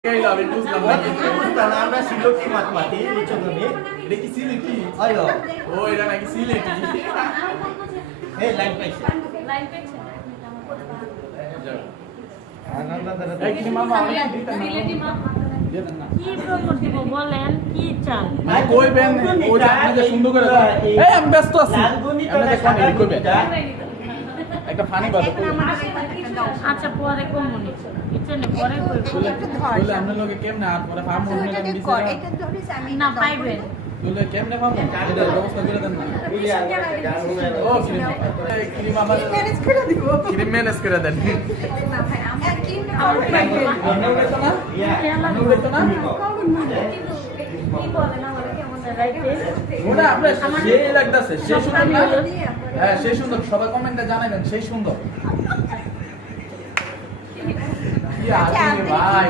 Kailangan buscar Bukan anda siloki mati lucu ni. Dia kisi lagi. Ayo. Oh, dia nak kisi lagi. Line page. Eh, kini mama orang ni kita nak. Dia tak nak. কি propose দিব বলেন কি চান মানে কই Ben ও জানি যে সুন্দর করে দাও। এই আমি ব্যস্ত আছি। আমরা দেখলাম এই কই বেন। একটা ফানি বাজে কই। আচ্ছা পরে কমুনি কিচেনে পরে কই বলে আমরা লোকে কেমনে আর পরে ফার্ম মনে করেন বিচারা। না পাইবেন বলে কেমনে ফার্ম এটা ব্যবস্থা করে দেন না। ও ক্রিম আমার ম্যানেজ করে দিব। ক্রিম ম্যানেজ করে দেন। আমার পাইবেন আপনার বেতো না? আপনার বেতো না? কি বলেন আমারে কেমন রাইতে ওটা আপনার সেই লাগতাছে সেই সুন্দর না হ্যাঁ সেই সুন্দর সবাই কমেন্টে জানাবেন সেই সুন্দর কি আছে ভাই